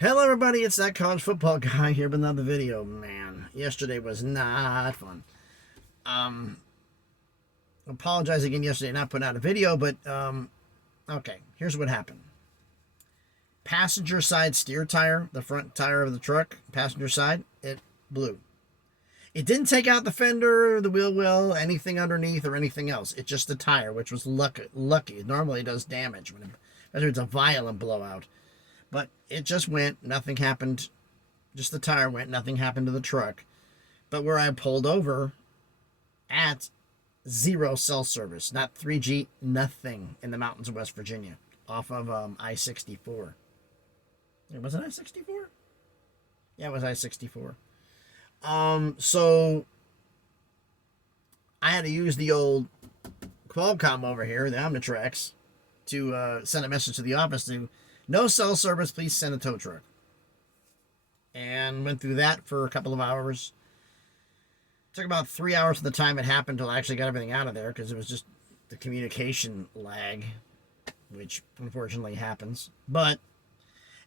Hello everybody, it's that college football guy here with another video. Man, yesterday was not fun. Apologize again yesterday not putting out a video, but okay, here's what happened. Passenger side steer tire, the front tire of the truck, passenger side, it blew. It didn't take out the fender, the wheel well, anything underneath or anything else. It's just the tire, which was lucky. Normally it does damage when it's a violent blowout. But it just went, nothing happened. Just the tire went, nothing happened to the truck. But where I pulled over at, zero cell service, not 3G, nothing in the mountains of West Virginia, off of I-64. Was it I-64? Yeah, it was I-64. So I had to use the old Qualcomm over here, the Omnitrix, to send a message to the office to, no cell service, please send a tow truck. And went through that for a couple of hours. Took about 3 hours from the time it happened until I actually got everything out of there, because it was just the communication lag, which unfortunately happens. But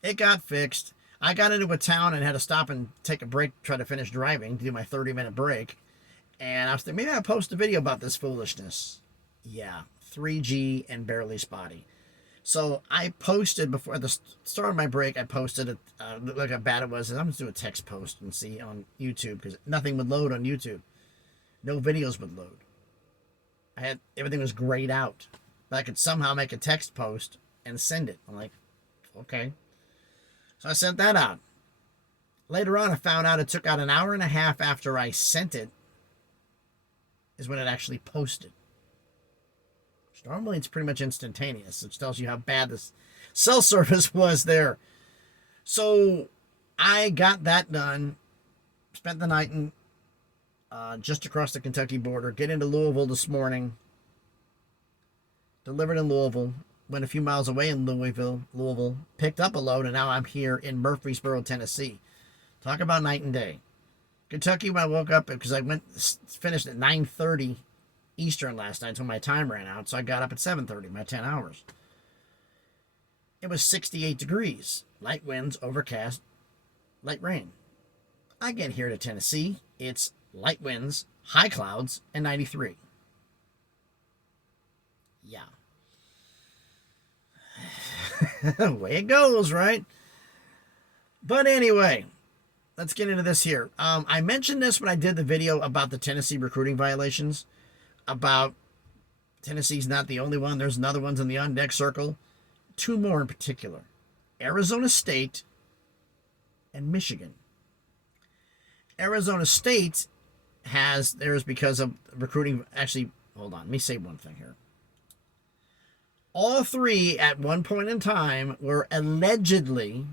it got fixed. I got into a town and had to stop and take a break, try to finish driving, to do my 30-minute break. And I was thinking, maybe I'll post a video about this foolishness. Yeah, 3G and barely spotty. So I posted before the start of my break. I posted look how bad it was. I'm just do a text post and see on YouTube, because nothing would load on YouTube. No videos would load. Everything was grayed out, but I could somehow make a text post and send it. I'm like, okay. So I sent that out. Later on, I found out it took out an hour and a half after I sent it is when it actually posted. Normally, it's pretty much instantaneous, which tells you how bad this cell service was there. So I got that done. Spent the night in just across the Kentucky border. Get into Louisville this morning. Delivered in Louisville. Went a few miles away in Louisville. Picked up a load, and now I'm here in Murfreesboro, Tennessee. Talk about night and day. Kentucky, when I woke up, because I finished at 9:30 Eastern last night until my time ran out, so I got up at 7:30, my 10 hours. It was 68 degrees, light winds, overcast, light rain. I get here to Tennessee, it's light winds, high clouds, and 93. Yeah. The way it goes, right? But anyway, let's get into this here. I mentioned this when I did the video about the Tennessee recruiting violations. About Tennessee's not the only one. There's another ones in the on-deck circle. Two more in particular. Arizona State and Michigan. Arizona State has theirs because of recruiting. Actually, hold on. Let me say one thing here. All three at one point in time were allegedly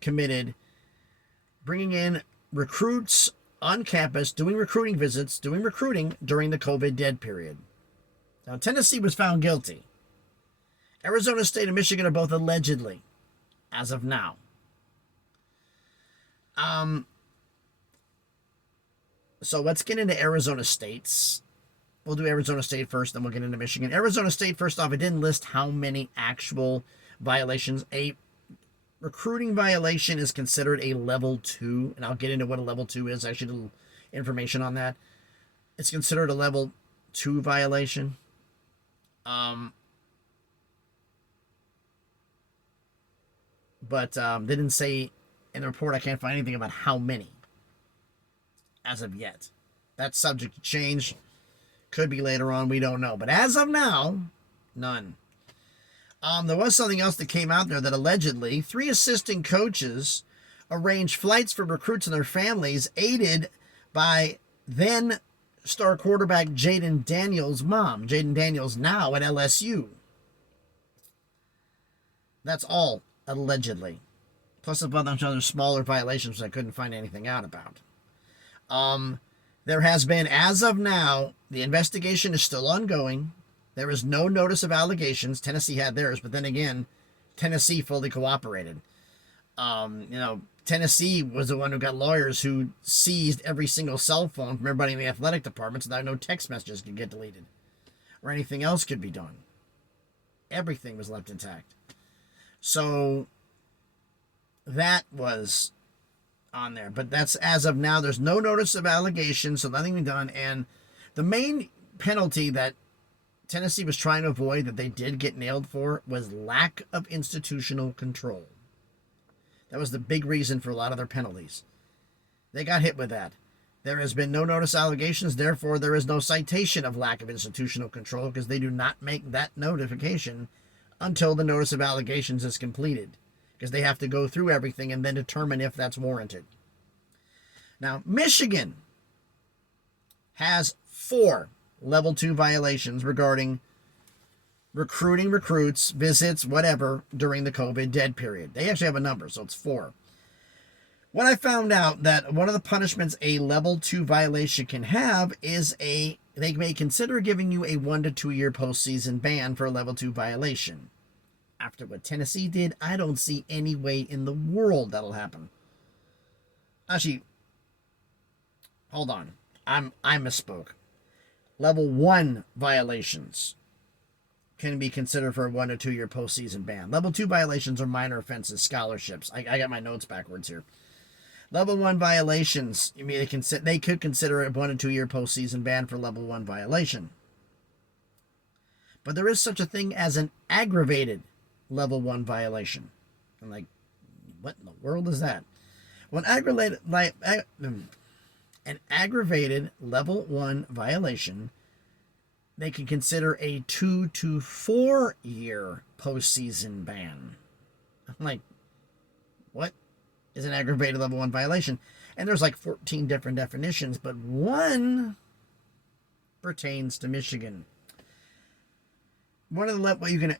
committed bringing in recruits on campus, doing recruiting visits, doing recruiting during the COVID dead period. Now, Tennessee was found guilty. Arizona State and Michigan are both allegedly, as of now. So let's get into Arizona State's. We'll do Arizona State first, then we'll get into Michigan. Arizona State, first off, it didn't list how many actual violations. A recruiting violation is considered a level 2, and I'll get into what a level 2 is. Actually, a little information on that. It's considered a level 2 violation. But they didn't say in the report. I can't find anything about how many as of yet. That's subject to change. Could be later on. We don't know. But as of now, none. There was something else that came out there that allegedly 3 assistant coaches arranged flights for recruits and their families, aided by then star quarterback Jaden Daniels' mom. Jaden Daniels now at LSU. That's all allegedly. Plus a bunch of other smaller violations I couldn't find anything out about. There has been, as of now, the investigation is still ongoing. There is no notice of allegations. Tennessee had theirs, but then again, Tennessee fully cooperated. Tennessee was the one who got lawyers who seized every single cell phone from everybody in the athletic department so that no text messages could get deleted or anything else could be done. Everything was left intact. So that was on there. But that's as of now. There's no notice of allegations, so nothing been done. And the main penalty that Tennessee was trying to avoid, that they did get nailed for, was lack of institutional control. That was the big reason for a lot of their penalties. They got hit with that. There has been no notice allegations, therefore there is no citation of lack of institutional control, because they do not make that notification until the notice of allegations is completed, because they have to go through everything and then determine if that's warranted. Now, Michigan has 4 level 2 violations regarding recruiting recruits, visits, whatever, during the COVID dead period. They actually have a number, so it's 4. When I found out that one of the punishments a level 2 violation can have is they may consider giving you a 1 to 2 year postseason ban for a level 2 violation. After what Tennessee did, I don't see any way in the world that'll happen. Actually, hold on. I misspoke. Level 1 violations can be considered for a 1 to 2 year postseason ban. Level 2 violations are minor offenses, scholarships. I got my notes backwards here. Level 1 violations, I mean, they could consider a 1 to 2 year postseason ban for level 1 violation. But there is such a thing as an aggravated level 1 violation. I'm like, what in the world is that? Well, an aggravated level 1 violation, they can consider a 2 to 4 year postseason ban. I'm like, what is an aggravated level 1 violation? And there's like 14 different definitions, but one pertains to Michigan. One of the what you can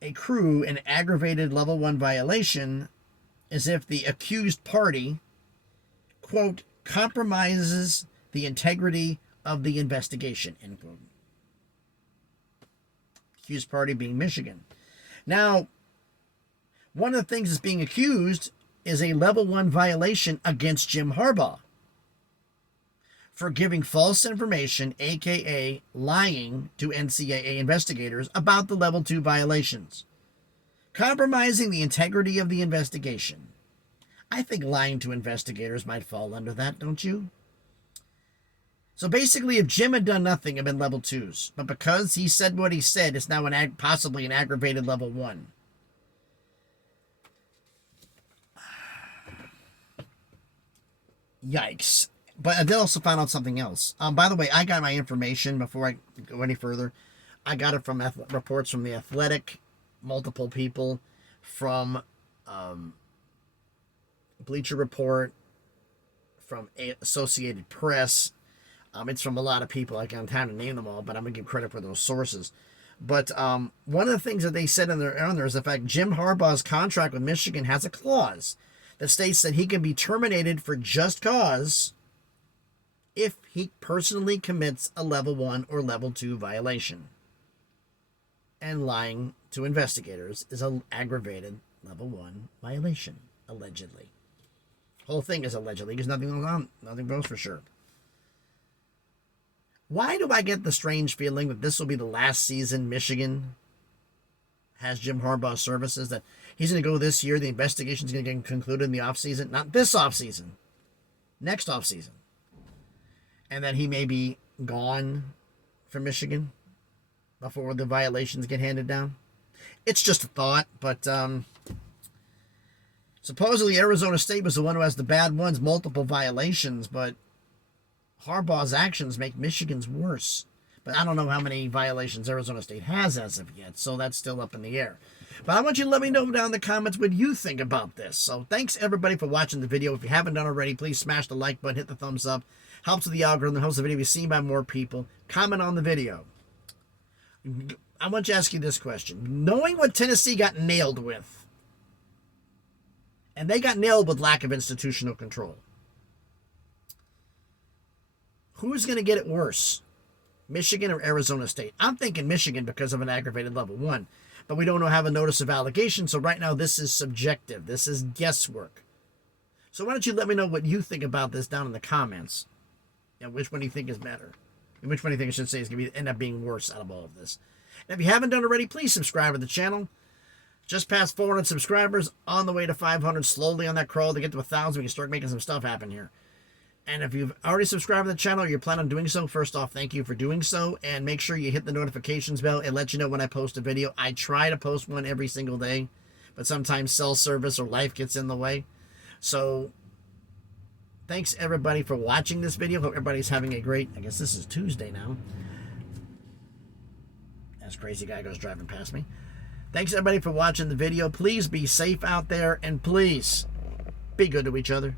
accrue an aggravated level 1 violation is if the accused party, quote, compromises the integrity of the investigation, end quote. Accused party being Michigan. Now, one of the things that's being accused is a level 1 violation against Jim Harbaugh for giving false information, aka lying to NCAA investigators about the level 2 violations. Compromising the integrity of the investigation. I think lying to investigators might fall under that, don't you? So basically, if Jim had done nothing, it'd been level 2s. But because he said what he said, it's now possibly an aggravated level 1. Yikes. But I did also find out something else. By the way, I got my information before I go any further. I got it from reports from The Athletic, multiple people, from Bleacher Report, from Associated Press. It's from a lot of people. I can't have time to name them all, but I'm going to give credit for those sources. But one of the things that they said on there is the fact Jim Harbaugh's contract with Michigan has a clause that states that he can be terminated for just cause if he personally commits a level 1 or level 2 violation. And lying to investigators is an aggravated level 1 violation, allegedly. Whole thing is allegedly, because nothing goes for sure. Why do I get the strange feeling that this will be the last season Michigan has Jim Harbaugh's services, that he's going to go this year, the investigation's going to get concluded in the offseason, not this offseason, next offseason, and that he may be gone from Michigan before the violations get handed down? It's just a thought, but supposedly Arizona State was the one who has the bad ones, multiple violations, but Harbaugh's actions make Michigan's worse. But I don't know how many violations Arizona State has as of yet, so that's still up in the air. But I want you to let me know down in the comments what you think about this. So thanks everybody for watching the video. If you haven't done already, please smash the like button, hit the thumbs up. Helps with the algorithm, helps the video be seen by more people. Comment on the video. I want to ask you this question. Knowing what Tennessee got nailed with, and they got nailed with lack of institutional control, who's going to get it worse? Michigan or Arizona State? I'm thinking Michigan because of an aggravated level 1. But we don't have a notice of allegation, so right now this is subjective. This is guesswork. So why don't you let me know what you think about this down in the comments. And which one do you think is better? And which one do you think I should say is going to end up being worse out of all of this? And if you haven't done already, please subscribe to the channel. Just past 400 subscribers, on the way to 500, slowly on that crawl to get to 1,000. We can start making some stuff happen here. And if you've already subscribed to the channel or you plan on doing so, first off, thank you for doing so. And make sure you hit the notifications bell. It lets you know when I post a video. I try to post one every single day, but sometimes cell service or life gets in the way. So thanks everybody for watching this video. Hope everybody's having a great, I guess this is Tuesday now. This crazy guy goes driving past me. Thanks everybody for watching the video. Please be safe out there, and please be good to each other.